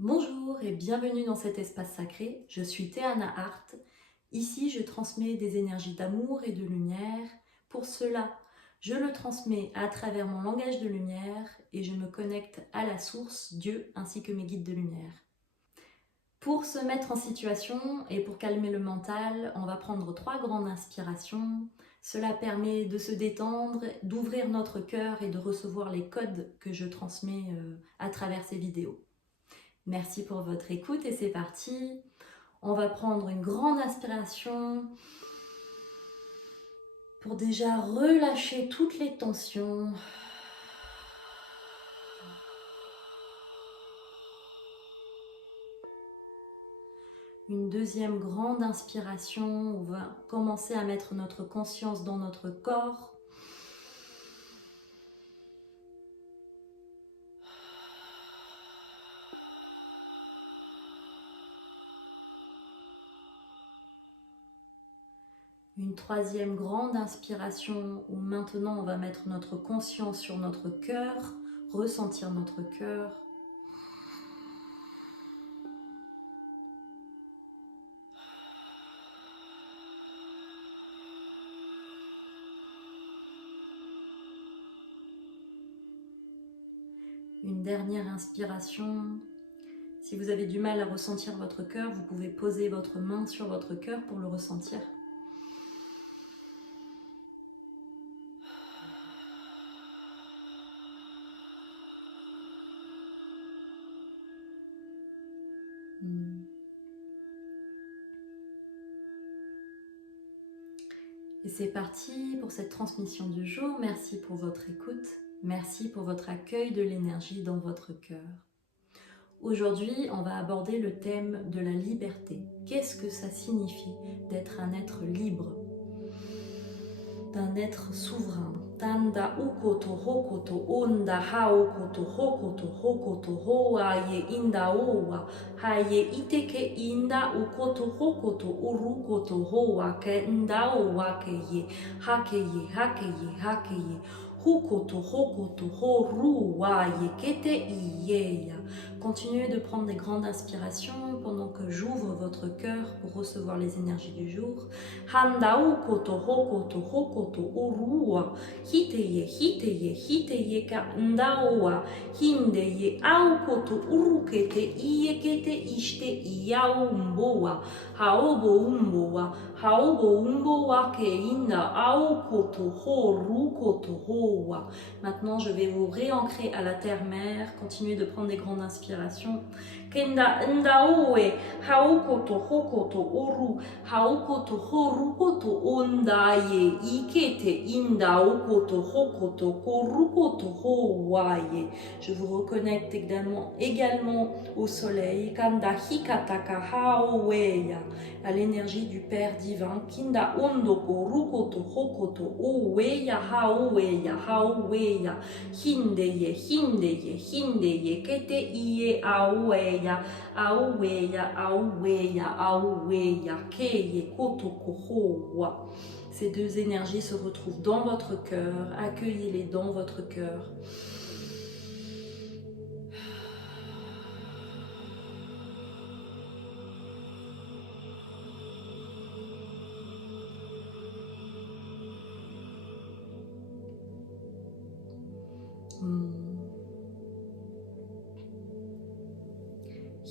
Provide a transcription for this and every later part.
Bonjour et bienvenue dans cet espace sacré. Je suis Théana Hart. Ici, je transmets des énergies d'amour et de lumière. Pour cela, je le transmets à travers mon langage de lumière et je me connecte à la source, Dieu, ainsi que mes guides de lumière. Pour se mettre en situation et pour calmer le mental, on va prendre 3 grandes inspirations. Cela permet de se détendre, d'ouvrir notre cœur et de recevoir les codes que je transmets à travers ces vidéos. Merci pour votre écoute et c'est parti. On va prendre une grande inspiration pour déjà relâcher toutes les tensions. Une deuxième grande inspiration, on va commencer à mettre notre conscience dans notre corps. Une troisième grande inspiration où maintenant on va mettre notre conscience sur notre cœur, ressentir notre cœur. Une dernière inspiration. Si vous avez du mal à ressentir votre cœur, vous pouvez poser votre main sur votre cœur pour le ressentir. Et c'est parti pour cette transmission du jour. Merci pour votre écoute. Merci pour votre accueil de l'énergie dans votre cœur. Aujourd'hui, on va aborder le thème de la liberté. Qu'est-ce que ça signifie d'être un être libre, d'un être souverain? Tanda ukoto hokoto onda haokoto hokoto hoa ye inda owa haye iteke inda ukoto hokoto urukoto hoa ke nda owa ke ye hake ye hukoto hokoto horu wa ye kete iyeya. Continuez de prendre des grandes inspirations pendant que j'ouvre votre cœur pour recevoir les énergies du jour. Handa ukoto hokoto urua hiteye ka ndaoa hindeye aukoto urukete iyekete ishte iaumboa haobo umboa ke inda aukoto horukoto hoa. Maintenant, je vais vous réancrer à la terre-mère. Continuez de prendre des grandes inspirations. Kenda ndaoe haokoto hokoto oru haokoto horukoto ondaye ikete inda okoto hokoto korukoto howaye. Je vous reconnecte également au soleil, kanda hikataka haoweya, à l'énergie du Père divin, kinda ondoko rukoto hokoto oweya haoweya, hindeye kete iye aoweya keye koto kohowa. Ces deux énergies se retrouvent dans votre cœur. Accueillez-les dans votre cœur.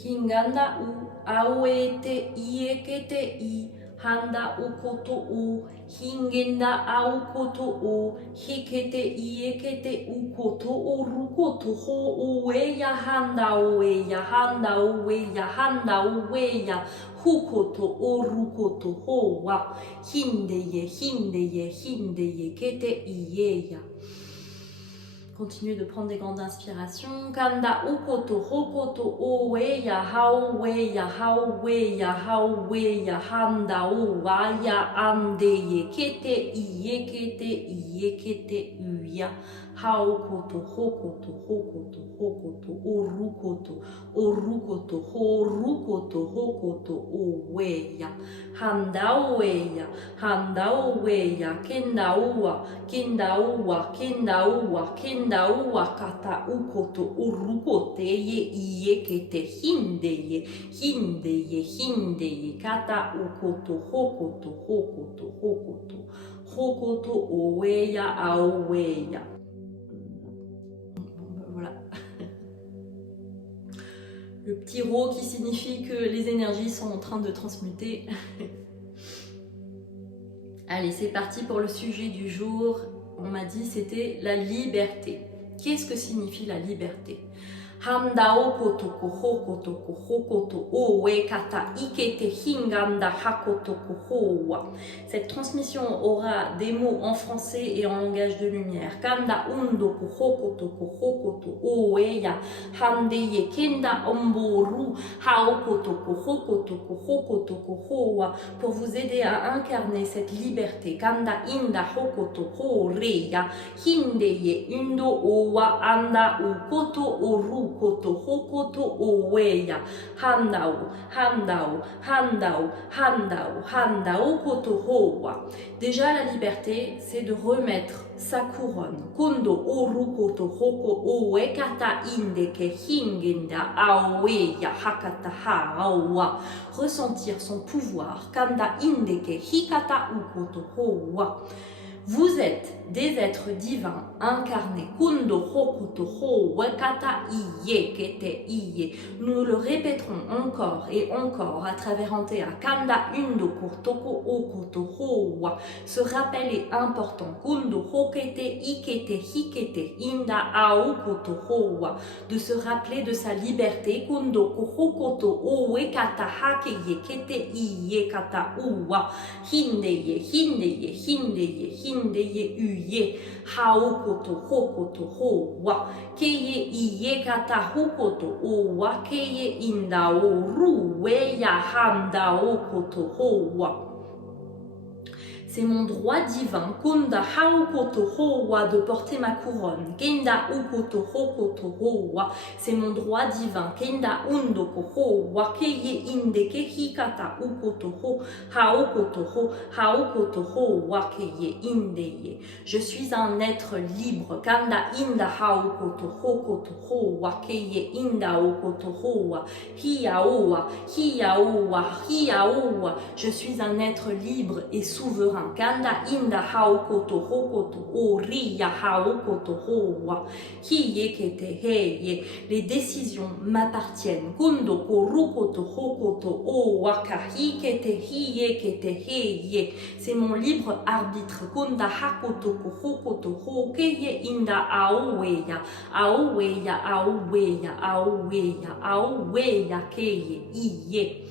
Hinganda u auete iekete i handa ukoto u hingenda aukoto o hikete iekete ukoto o rukoto ho oweya handa oweya hukoto o rukoto ho wa hindeye kete iyeya. Continuez de prendre des grandes inspirations. Kanda ukoto hokoto oweya haoweya handa owaya andeye kete iyekete uya haokoto hokoto hokoto horukoto hokoto oweya. Handaoweya, handaoweya, kendaua, kendaua, kendaua, kendaua, kata ukoto urukoteye iekete hindeye, hindeye, hindeye, kata ukoto hokoto, hokoto, hokoto, hokoto oweya, aoweya. Voilà. Le petit ro qui signifie que les énergies sont en train de transmuter. Allez, c'est parti pour le sujet du jour. On m'a dit c'était la liberté. Qu'est-ce que signifie la liberté? Handao kotoko hokotoko hokoto owe kata ikete hinganda hakotoko howa. Cette transmission aura des mots en français et en langage de lumière. Kanda undoko hokotoko hokoto oweya handeye kenda omboru haokotoko hokotoko hokotoko howa pour vous aider à incarner cette liberté. Kanda inda hokoto horeya hindeye undo owa anda ukoto oru koto hokoto oweya handao handao handao handao handao koto howa. Déjà la liberté c'est de remettre sa couronne. Kondo oru koto hoko owe kata indeke hingenda aweya hakata hawa. Ressentir son pouvoir. Kanda indeke hikata ukoto howa. Vous êtes des êtres divins incarnés. Kundo hokuto ho wekata iye kete iye. Nous le répéterons encore et encore à travers Antea. Kanda undo kurtoko okoto howa. Ce rappel est important. Kundo hokete ikete hikete inda aokoto howa. De se rappeler de sa liberté. Kundo hokoto owekata hakeye kete iye kata uwa. Hindeye hindeye hindeye hindeye uye haokoto hokoto howa keye iye kata hokoto owa keye inda oru weya handa okoto howa. C'est mon droit divin, kunda haokoto howa, de porter ma couronne. Kenda ukoto hokoto howa, c'est mon droit divin. Kenda undoko howa, keye indeke hikata ukoto ho, haokoto howa, keye indeye. Je suis un être libre. Kanda inda haokoto hokoto howa, keye inda okoto howa, hiaowa, hiaowa, hiaowa. Je suis un être libre et souverain. Kanda inda haokoto hokoto oriya haokoto howa hiyekete heye. Les décisions m'appartiennent. Kundo korukoto hokoto owaka hikete hiyekete heye. C'est mon libre arbitre. Kunda hakoto hokoto hokeye inda aoweya aoweya aoweya aoweya aoweya keye iye.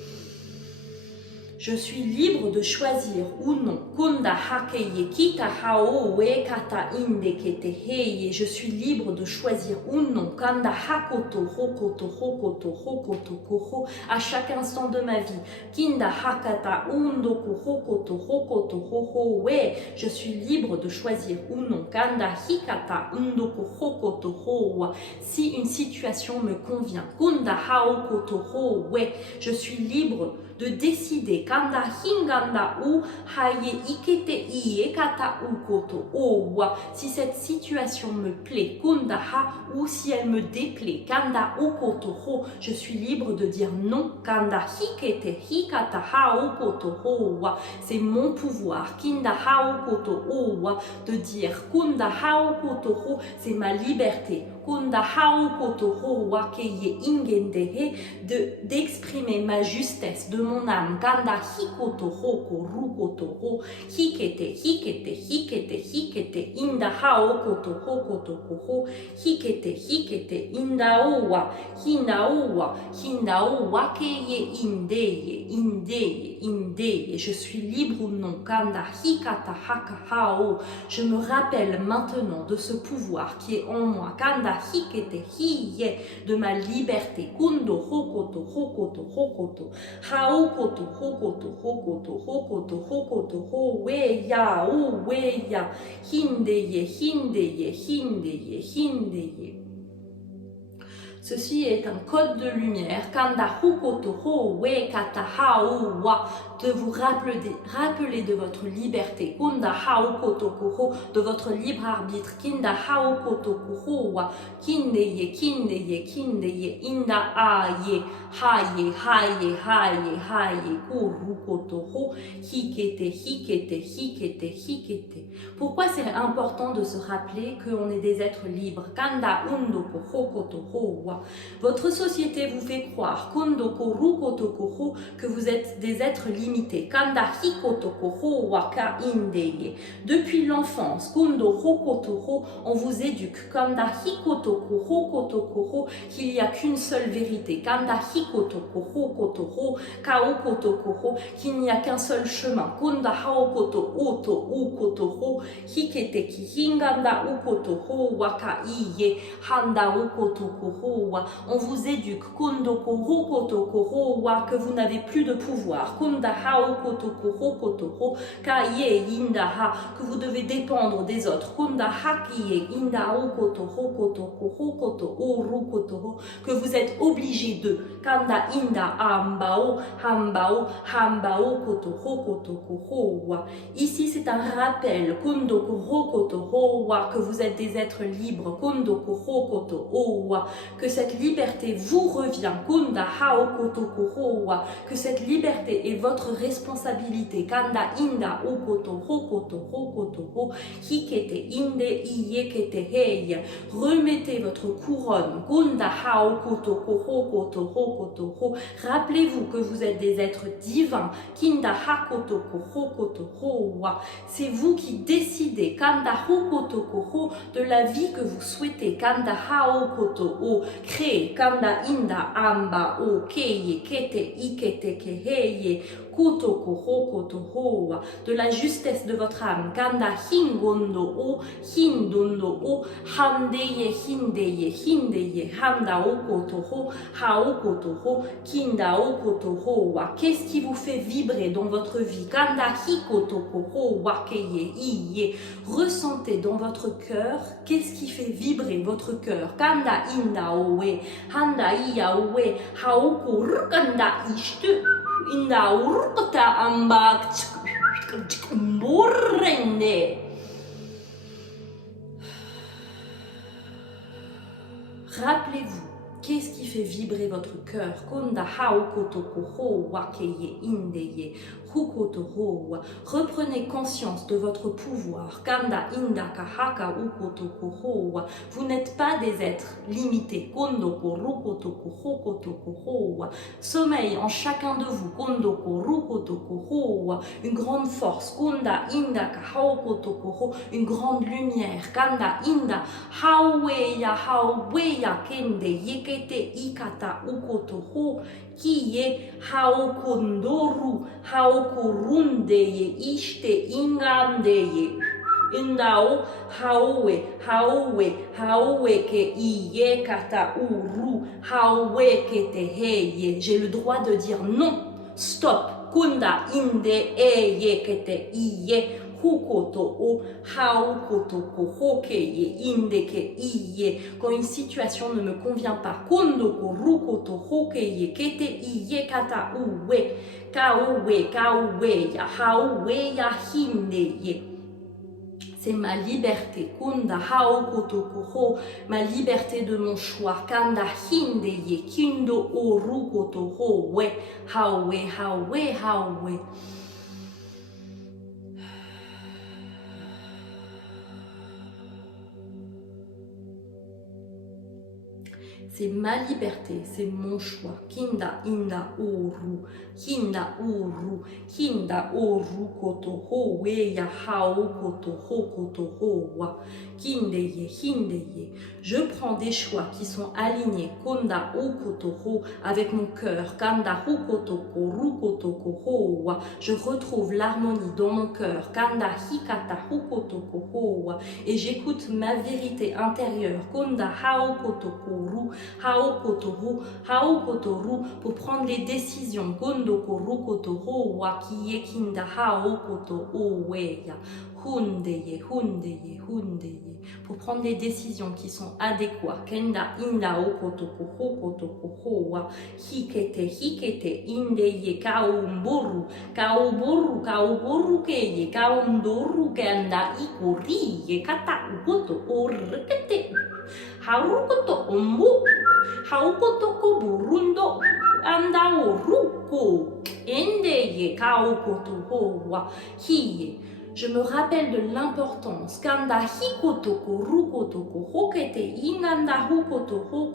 Je suis libre de choisir ou non. Kunda hakeye kita hao we kata indekete heye. Je suis libre de choisir ou non. Kanda hakoto hokoto hokoto hokoto koho. À chaque instant de ma vie. Kinda hakata undoko hokoto hokoto hoho we. Je suis libre de choisir ou non. Kanda hikata undoko hokoto hoa. Si une situation me convient. Kunda haokoto ho we. Je suis libre de décider. Kanda hinganda u haye ikete ie kata ukoto owa. Si cette situation me plaît, kunda ha, ou si elle me déplaît, kanda ukoto ho, je suis libre de dire non. Kanda hikete hikata ha ukoto owa. C'est mon pouvoir. Kinda ha ukoto owa, de dire kunda ha ukoto ho, c'est ma liberté. Kunda ha ukoto owa keye ingendehe, d'exprimer ma justesse, de mon âme. Kanda hikoto hoko rukoto ho hikete hikete hikete hikete inda haokoto hokoto ho hikete hikete inda owa hinda owa keye indeye indeye indeye. Je suis libre ou non. Kanda hikata haka hao. Je me rappelle maintenant de ce pouvoir qui est en moi. Kanda hikete hiye, de ma liberté. Kundo hokoto hokoto hokoto haokoto hokoto hokoto hokoto hokoto ho weya o weya hindeye hindeye hindeye hindeye. Ceci est un code de lumière. Kanda hukotoho we katahao wa. De vous rappeler de votre liberté. Kunda haokotokoho, de votre libre arbitre. Kinda haokotokoho wa. Kindeye, kindeye, kindeye. Inda aye. Haye, haye, haye, haye. Kurukotoho. Hikete, hikete, hikete, hikete. Pourquoi c'est important de se rappeler qu'on est des êtres libres? Kanda undoko hokotoho wa. Votre société vous fait croire kondoko rukotokoho, que vous êtes des êtres limités. Kanda hikotokoho wa ka indeye. Depuis l'enfance, kondo hokotoho, on vous éduque. Kanda hikotoko hokotokoho, qu'il n'y a qu'une seule vérité. Kanda hikotoko hokotoho, kaokotokoho, qu'il n'y a qu'un seul chemin. Kunda haokoto oto ukotoho, hikete ki hinganda ukotoho waka iye, handa ukotokoho wa. On vous éduque, kondoko hokotokoho wa, que vous n'avez plus de pouvoir. Kunda haokotokoho kotoho, kaye inda ha, que vous devez dépendre des autres. Kunda hakiye inda ukotoho kotokoho koto urukotoho, que vous êtes obligé de. Kanda inda ambao, hambao, hambao kotoho kotokoho wa. Ici c'est un rappel, kondoko hokotoho wa, que vous êtes des êtres libres. Kondoko hokotoho wa, que cette liberté vous revient. Kunda haokotokoho wa, que cette liberté est votre responsabilité. Kanda inda ukotoho kotoho kotoho, hikete inde iyekete heye. Remettez votre couronne. Kunda haokotokoho kotoho kotoho. Rappelez-vous que vous êtes des êtres divins. Kinda hakotokoho kotoho wa. C'est vous qui décidez, Kanda hukotokoho, de la vie que vous souhaitez. Kanda haokoto o, créer. Kanda inda amba o, keye, kete, ikete, keheye. De la justesse de votre âme. Kanda hingondo o, hindondo o, handeye, hindeye, hindeye, handa okotoho, haokotoho, kinda okotoho wa. Qu'est-ce qui vous fait vibrer dans votre vie? Kanda hikotokoho wa keye iye. Ressentez dans votre cœur qu'est-ce qui fait vibrer votre cœur. Kanda inda owe, handa iya owe, haokur kanda ishtu. Inda urkota ambak morrende. Rappelez-vous, qu'est-ce qui fait vibrer votre cœur? Konda haokotokoho wakeye indeye. Reprenez conscience de votre pouvoir. Kanda indaka haka ukotokoho. Vous n'êtes pas des êtres limités. Kondoko rukotokoho kotokoho. Sommeil en chacun de vous. Kondoko rukotokoho. Une grande force. Konda indaka haokotokoho. Une grande lumière. Kanda inda haweya kende yekete ikata ukotoho. Kiye haokondoru haokorundeye ishte ingandeye indao haowe ke iye kata uru haowe ke teheye. J'ai le droit de dire non, stop. Kunda inde eye ke te iye hukoto o haokoto kohokeye indeke iye. Quand une situation ne me convient pas, kondoko rukoto hokeye kete iye kata uwe kaowe ya haowe ya hindeye. C'est ma liberté. Kunda haokotokoho, ma liberté de mon choix. Kanda hindeye kindo o rukotoho we haowe. C'est ma liberté, c'est mon choix. Kinda inda oru, kinda oru kotoho we ya hao kotoho kotoho wa. Hindeye. Je prends des choix qui sont alignés. Konda okotoho avec mon cœur. Kanda hukotoko rukotokoho wa. Je retrouve l'harmonie dans mon cœur. Kanda hikata hukotokoho wa. Et j'écoute ma vérité intérieure. Konda haokotokoru. Haokotoru pour prendre les décisions. Kondoko rukotoho wa kiye kinda haokoto oweya. hundeye, hundeye, hundeye, pour prendre des décisions qui sont adéquates. Kenda inda okotoko hokotoko hoa, hikete, indeye kaumburu, kauburu keye, kaundoru kenda ikoriye, kata ukoto orkete, harukoto ombu, haukotoko burundo, anda oruko, indeye kaukoto hoa, hiye. Je me rappelle de l'importance. Kanda hikotoko rukotoko hokete inganda hokotoko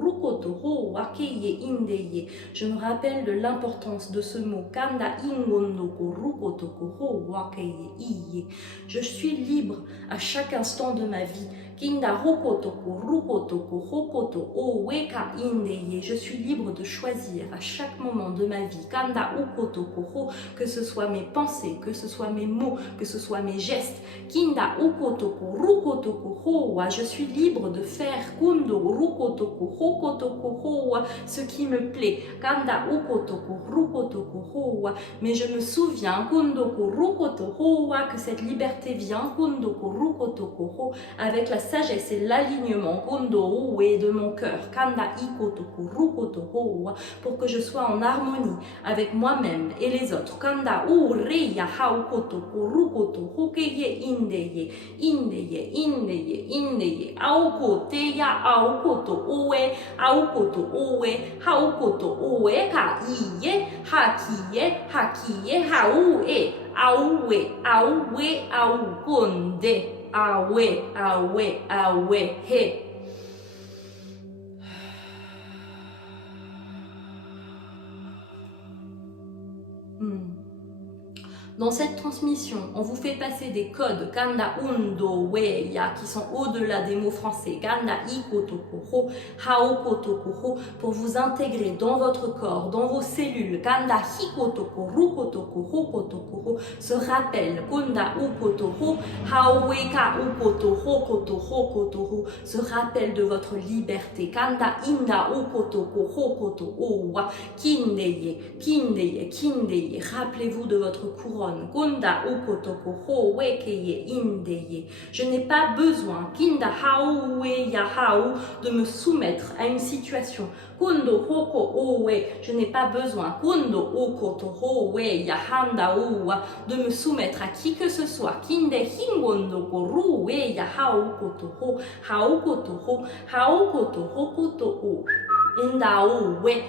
rukoto wakeye indeye. Je me rappelle de l'importance de ce mot. Kanda ingondoko rukotoko wakeye iye. Je suis libre à chaque instant de ma vie. Kinda hokotoko rukotoko hokoto weka indeye. Je suis libre de choisir à chaque moment de ma vie. Kanda ukotoko, que ce soit mes pensées, que ce soit mes mots, que ce soit mes gestes. Kinda ukotoko rukotoko hoa, je suis libre de faire kundo rukotoko hokotoko hoa, ce qui me plaît. Kanda ukotoko rukotoko hoa, mais je me souviens kundoko rukotoko hoa, que cette liberté vient kundoko rukotoko ho, avec la sagesse et l'alignement kundo uwe de mon cœur. Kanda ikotoko rukotoko hoa, pour que je sois en harmonie avec moi-même et les autres. Kanda ureya haukotoko rukoto hokeye indeye, indeye, indeye, indeye, aukoteya aukoto owe, haukoto owe ka iye, hakiye, auwe, aukonde, awe, he. Dans cette transmission, on vous fait passer des codes Kanda undo weya qui sont au-delà des mots français. Kanda ikotoko, haokotoko, pour vous intégrer dans votre corps, dans vos cellules. Kanda hikotoko, rukotoko, hokotoko, ce rappel. Kunda ukotoko, haoweka ukoto, hokoto, ce rappel de votre liberté. Kanda inda ukotoko, hokoto, owa, kindeye. Rappelez-vous de votre couronne. Kunda ukotoko ho wekeye indeye. Je n'ai pas besoin kinda hau ya hau de me soumettre à une situation. Kundo hoko owe, je n'ai pas besoin kundo ukoto ho we ya handa uwa de me soumettre à qui que ce soit. Kinde hingondo koru we ya hau koto ho koto o. Inda uwe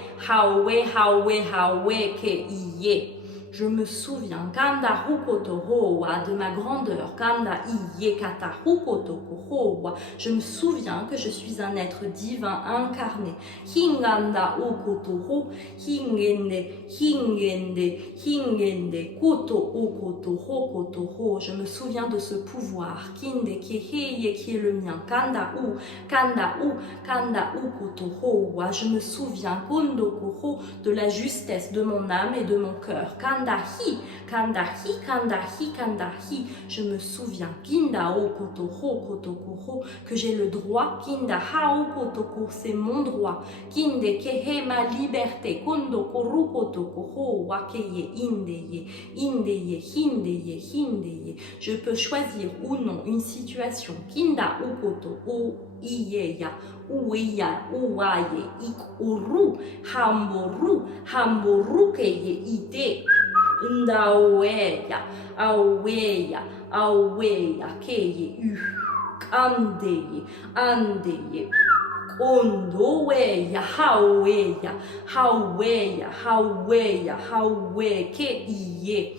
hawe ke iye. Je me souviens Kanda hukoto hoa de ma grandeur. Kanda iye kata hukoto hoa. Je me souviens que je suis un être divin incarné. Hinganda ukoto ho, hingende, koto ukoto ho. Je me souviens de ce pouvoir. Kinde keheye qui est le mien. Kanda ukoto hoa. Je me souviens kondoko ho de la justesse de mon âme et de mon cœur. Kanda hi, je me souviens, Kinda o kotoko, que j'ai le droit, Kinda hao kotoko, c'est mon droit, Kinde kehe ma liberté, Kondo koru kotoko, wakeye indeye, hindeye, je peux choisir ou non une situation, Kinda o koto o iyeya, uweya, uwaye, ikuru, hamboru keye ite, ndaweya, aweya, keye andeye, ondoweya, haweya, ke iye.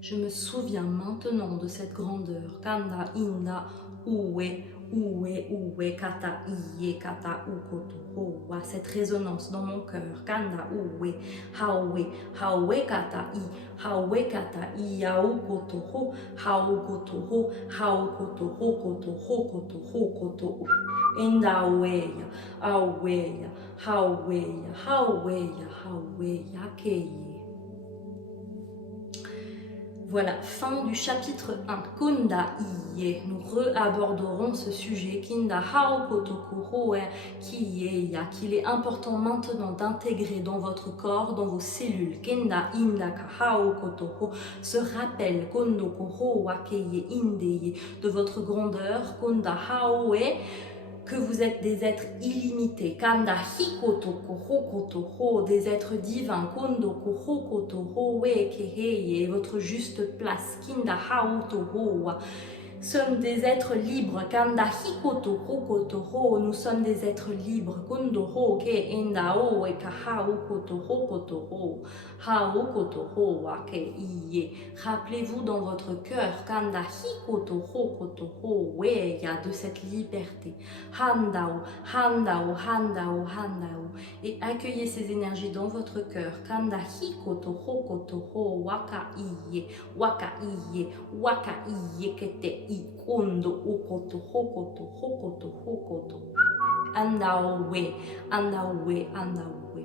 Je me souviens maintenant de cette grandeur. Kanda inda uwe, kata iye, kata ukoto hoa. Cette résonance dans mon cœur. Kanda uwe, hawe kata i, aukoto ho, hokoto. Inda aweya, haweya, keye. Voilà, fin du chapitre 1. Kunda iye. Nous re-aborderons ce sujet. Kinda hao kotoku hoe kiye ya. Qu'il est important maintenant d'intégrer dans votre corps, dans vos cellules. Kenda inda ka hao kotoho. Ce rappel kondoko ho wa keye indeye de votre grandeur. Kunda hao e. Que vous êtes des êtres illimités, kanda hikoto kohokoto ho, des êtres divins, kondo kohokoto ho we keheye, votre juste place, kinda haoto ho, sommes des êtres libres, kanda hikoto kokoto ho, nous sommes des êtres libres, kondo ho ke enda o e ka haokoto hokoto ho, haokoto ho wa ke iye. Rappelez-vous dans votre cœur, kanda hikoto hokoto ho we ya, de cette liberté. Handao, handao, handao, handao. Et accueillez ces énergies dans votre cœur. Kanda hikoto hokoto ho waka iye, waka iye, waka iye kete i kondo okoto hokoto hokoto hokoto. Andao we, andao we, andao we.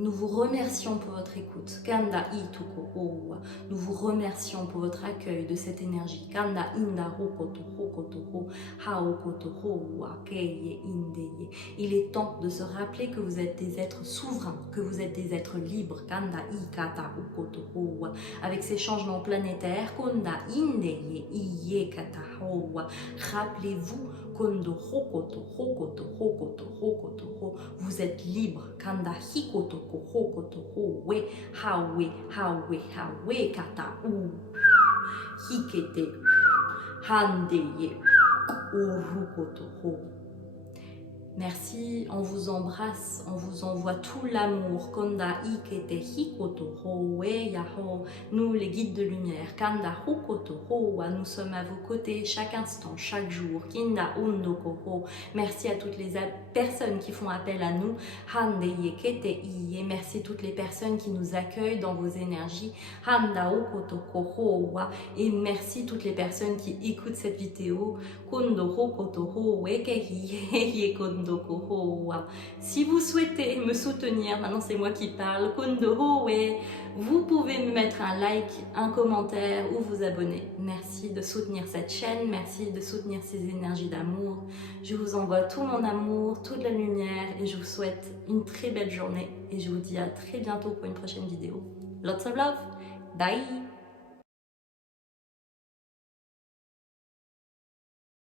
Nous vous remercions pour votre écoute. Kanda ituko owa. Nous vous remercions pour votre accueil de cette énergie. Kanda inda hokoto hokoto ho. Haokoto howa keye indeye. Il est temps de se rappeler que vous êtes des êtres souverains, que vous êtes des êtres libres. Kanda ikata hokoto howa. Avec ces changements planétaires, konda indeye iye kata howa. Rappelez-vous kondo hokoto hokoto hokoto hokoto ho. Vous êtes libre. Kanda hikoto hokoto ho we hawe hawe hawe kata u hikete handeye urukoto ho. Merci, on vous embrasse, on vous envoie tout l'amour. Konda ikete hikoto ho we yaho. Nous, les guides de lumière, kanda hokoto ho wa. Nous sommes à vos côtés chaque instant, chaque jour. Kinda undoko ho. Merci à toutes les personnes qui font appel à nous. Handeye kete iye. Merci à toutes les personnes qui nous accueillent dans vos énergies. Handa okoto ho wa. Et merci à toutes les personnes qui écoutent cette vidéo. Kondo hokoto ho we kehiye kondo. Si vous souhaitez me soutenir, maintenant c'est moi qui parle, vous pouvez me mettre un like, un commentaire ou vous abonner. Merci de soutenir cette chaîne, merci de soutenir ces énergies d'amour. Je vous envoie tout mon amour, toute la lumière et je vous souhaite une très belle journée et je vous dis à très bientôt pour une prochaine vidéo. Lots of love, bye.